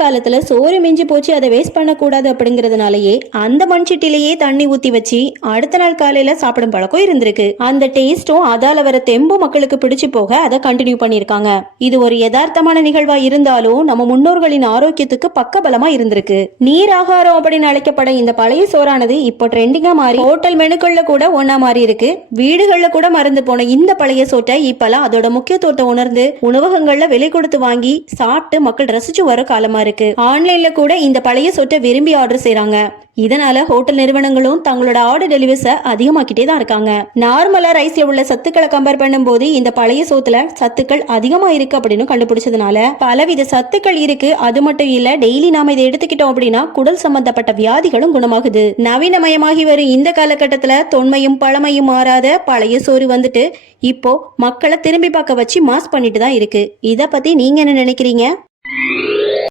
காலத்துல சோறு மிஞ்சி போச்சு, அதை வேஸ்ட் பண்ணக்கூடாது அப்படிங்கறதுனாலயே அந்த மண்சட்டிலேயே தண்ணி ஊத்தி வச்சு அடுத்த நாள் காலையில சாப்பிடும் பழக்கம் இருந்திருக்கு. அந்த டேஸ்டும் அதால வர தெம்பும் மக்களுக்கு பிடிச்சு போக அதை கண்டினியூ பண்ணிருக்காங்க. இது ஒரு யதார்த்தமான நிகழ்வா இருந்தாலும் நம்ம முன்னோர்களின் ஆரோக்கியத்துக்கு பக்கபலமா இருந்திருக்கு. நீர் ஆகாரம் அப்படின்னு அழைக்கப்பட இந்த பழைய சோறானது இப்போ ட்ரெண்டிங்கா மாறி ஹோட்டல் மெனுக்கள்ல கூட ஒன்னா மாறி இருக்கு. வீடுகள்ல கூட மறந்து போன இந்த பழைய சோற்றை இப்பெல்லாம் அதோட முக்கியத்துவத்தை உணர்ந்து உணவகங்கள்ல விலை கொடுத்து வாங்கி சாப்பிட்டு மக்கள் ரசிச்சு வர காலமா இருக்கு. ஆன்லைன்ல கூட இந்த பழைய சோற்றை விரும்பி ஆர்டர் செய்றாங்க. இதனால ஹோட்டல் நிறுவனங்களும் தங்களோட ஆர்டர் டெலிவரிஸை அதிகமாக்கிட்டே தான் இருக்காங்க. நார்மலா ரைஸ்ல உள்ள சத்துக்களை கம்பேர் பண்ணும்போது இந்த பழைய சோத்துல சத்துக்கள் அதிகமா இருக்கு அப்படின்னு கண்டுபிடிச்சதுனால பலவித சத்துக்கள் இருக்கு. அது மட்டும் இல்ல, டெய்லி நாம இதை எடுத்துக்கிட்டோம் அப்படின்னா குடல் சம்பந்தப்பட்ட வியாதிகளும் குணமாகுது. நவீனமயமாகி வரும் இந்த காலகட்டத்துல தொன்மையும் பழமையும் மாறாத பழைய சோறு வந்துட்டு இப்போ மக்களை திரும்பி பார்க்க வச்சு மாஸ் பண்ணிட்டு தான் இருக்கு. இத பத்தி நீங்க என்ன நினைக்கிறீங்க?